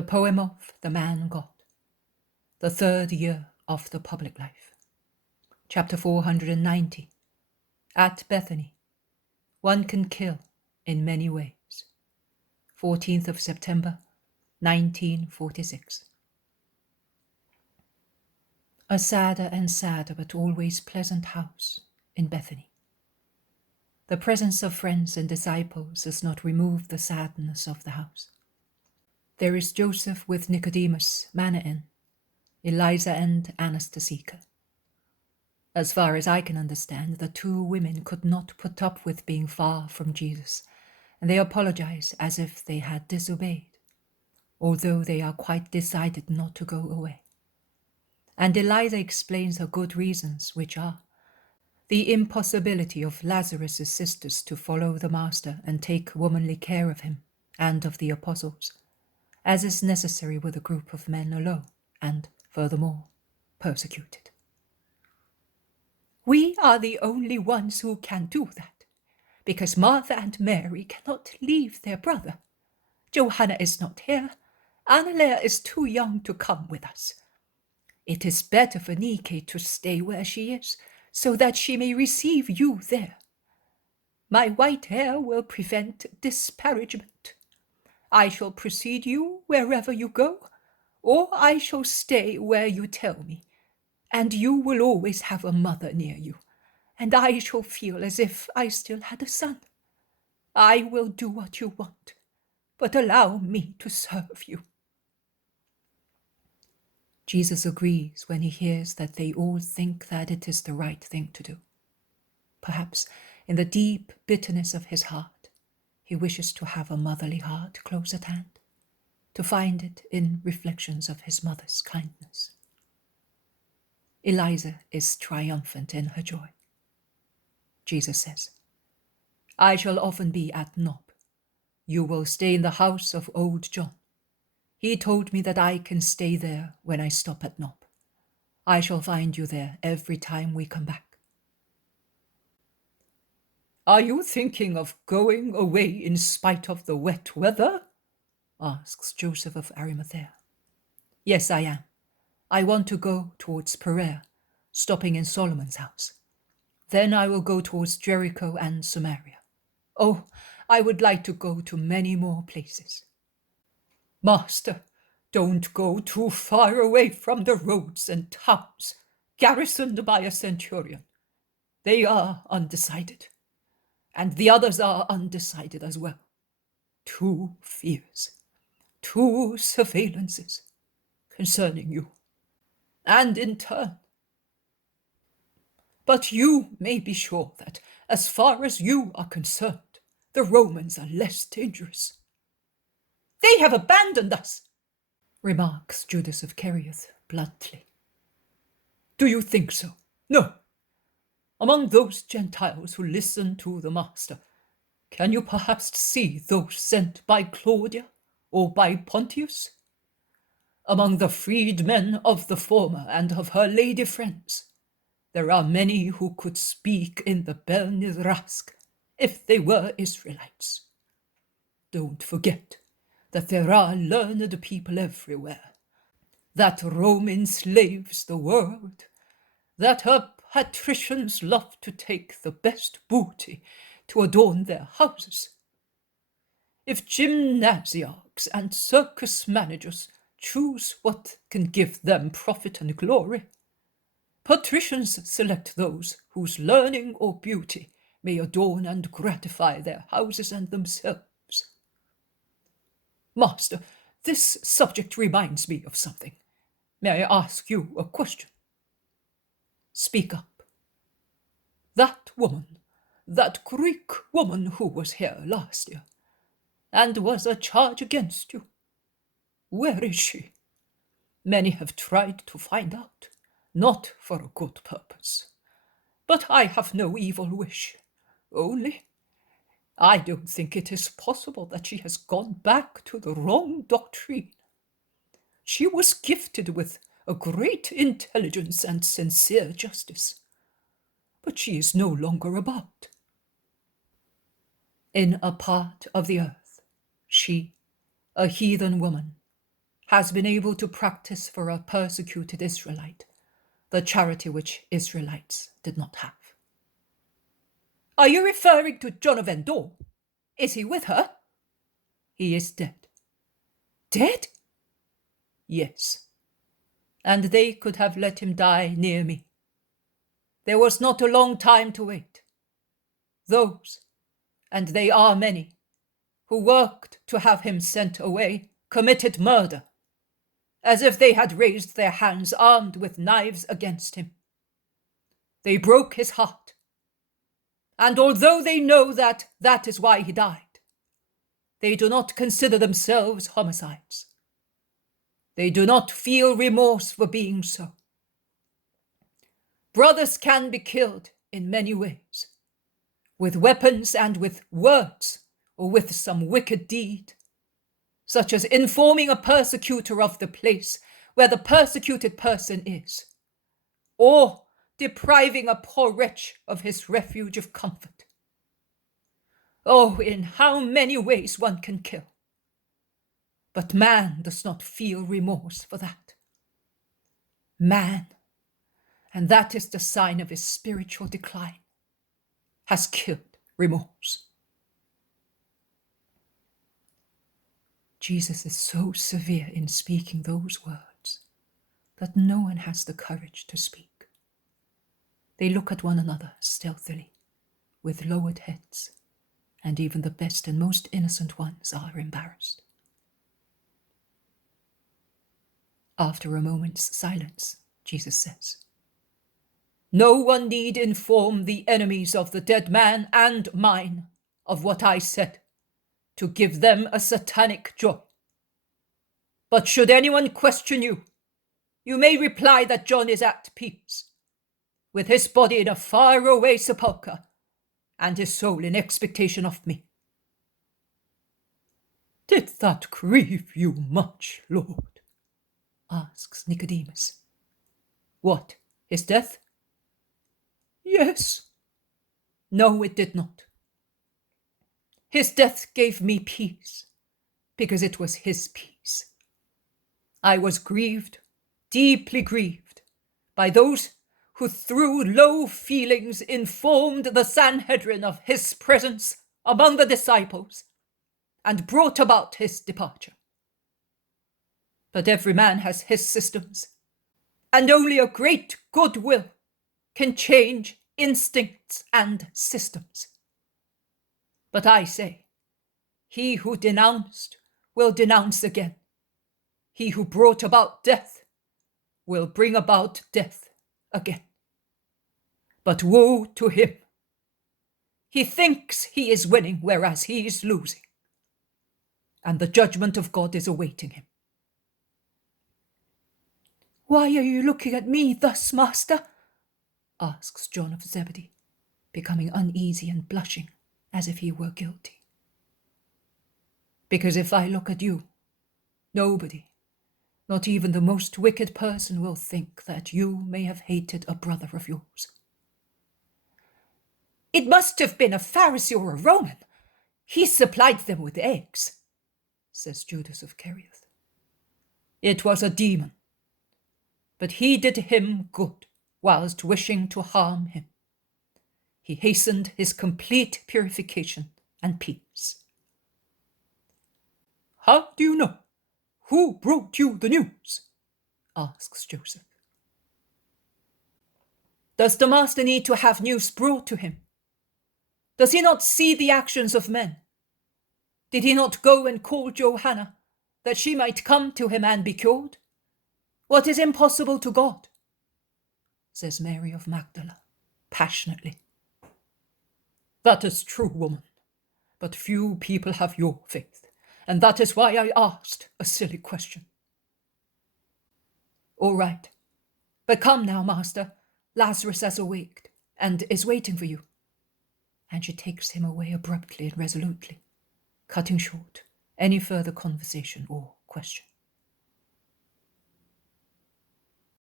The poem of the man God. The third year of the public life. Chapter 490. At Bethany. One can kill in many ways. 14th of September, 1946. A sadder and sadder but always pleasant house in Bethany. The presence of friends and disciples does not remove the sadness of the house. There is Joseph with Nicodemus, Manaen, Eliza and Anastasia. As far as I can understand, the two women could not put up with being far from Jesus, and they apologize as if they had disobeyed, although they are quite decided not to go away. And Eliza explains her good reasons, which are the impossibility of Lazarus' sisters to follow the Master and take womanly care of him and of the apostles, as is necessary with a group of men alone, and, furthermore, persecuted. We are the only ones who can do that, because Martha and Mary cannot leave their brother. Johanna is not here. Annalea is too young to come with us. It is better for Nike to stay where she is, so that she may receive you there. My white hair will prevent disparagement. I shall precede you wherever you go, or I shall stay where you tell me, and you will always have a mother near you, and I shall feel as if I still had a son. I will do what you want, but allow me to serve you. Jesus agrees when he hears that they all think that it is the right thing to do. Perhaps in the deep bitterness of his heart, he wishes to have a motherly heart close at hand, to find it in reflections of his mother's kindness. Eliza is triumphant in her joy. Jesus says, I shall often be at Nob. You will stay in the house of old John. He told me that I can stay there when I stop at Nob. I shall find you there every time we come back. Are you thinking of going away in spite of the wet weather? Asks Joseph of Arimathea. Yes, I am. I want to go towards Perea, stopping in Solomon's house. Then I will go towards Jericho and Samaria. Oh, I would like to go to many more places. Master, don't go too far away from the roads and towns, garrisoned by a centurion. They are undecided, and the others are undecided as well. 2 fears, 2 surveillances concerning you, and in turn. But you may be sure that, as far as you are concerned, the Romans are less dangerous. They have abandoned us, remarks Judas of Kerioth bluntly. Do you think so? No. Among those Gentiles who listen to the Master, can you perhaps see those sent by Claudia or by Pontius? Among the freedmen of the former and of her lady friends, there are many who could speak in the Bel Nizrask if they were Israelites. Don't forget that there are learned people everywhere, that Rome enslaves the world, that her patricians love to take the best booty to adorn their houses. If gymnasiarchs and circus managers choose what can give them profit and glory, patricians select those whose learning or beauty may adorn and gratify their houses and themselves. Master, this subject reminds me of something. May I ask you a question? Speak up. That woman, that Greek woman who was here last year, and was a charge against you, where is she? Many have tried to find out, not for a good purpose. But I have no evil wish, only I don't think it is possible that she has gone back to the wrong doctrine. She was gifted with a great intelligence and sincere justice, but she is no longer about. In a part of the earth, she, a heathen woman, has been able to practice for a persecuted Israelite the charity which Israelites did not have. Are you referring to John of Endor? Is he with her? He is dead. Dead? Yes. And they could have let him die near me. There was not a long time to wait. Those, and they are many, who worked to have him sent away, committed murder, as if they had raised their hands armed with knives against him. They broke his heart, and although they know that that is why he died, they do not consider themselves homicides. They do not feel remorse for being so. Brothers can be killed in many ways, with weapons and with words, or with some wicked deed, such as informing a persecutor of the place where the persecuted person is, or depriving a poor wretch of his refuge of comfort. Oh, in how many ways one can kill. But man does not feel remorse for that. Man, and that is the sign of his spiritual decline, has killed remorse. Jesus is so severe in speaking those words that no one has the courage to speak. They look at one another stealthily, with lowered heads, and even the best and most innocent ones are embarrassed. After a moment's silence, Jesus says, "No one need inform the enemies of the dead man and mine of what I said, to give them a satanic joy. But should anyone question you, you may reply that John is at peace, with his body in a faraway sepulchre, and his soul in expectation of me." "Did that grieve you much, Lord?" asks Nicodemus. "What, his death?" "Yes." "No, it did not. His death gave me peace, because it was his peace. I was grieved, deeply grieved, by those who through low feelings informed the Sanhedrin of his presence among the disciples and brought about his departure. But every man has his systems, and only a great goodwill can change instincts and systems. But I say, he who denounced will denounce again. He who brought about death will bring about death again. But woe to him! He thinks he is winning, whereas he is losing, and the judgment of God is awaiting him." "Why are you looking at me thus, Master?" asks John of Zebedee, becoming uneasy and blushing as if he were guilty. "Because if I look at you, nobody, not even the most wicked person, will think that you may have hated a brother of yours." "It must have been a Pharisee or a Roman. He supplied them with eggs," says Judas of Kerioth. "It was a demon, but he did him good whilst wishing to harm him. He hastened his complete purification and peace." "How do you know? Who brought you the news?" asks Joseph. "Does the master need to have news brought to him? Does he not see the actions of men? Did he not go and call Johanna, that she might come to him and be cured? What is impossible to God?" says Mary of Magdala, passionately. "That is true, woman, but few people have your faith, and that is why I asked a silly question." "All right, but come now, master. Lazarus has awaked, and is waiting for you." And she takes him away abruptly and resolutely, cutting short any further conversation or question.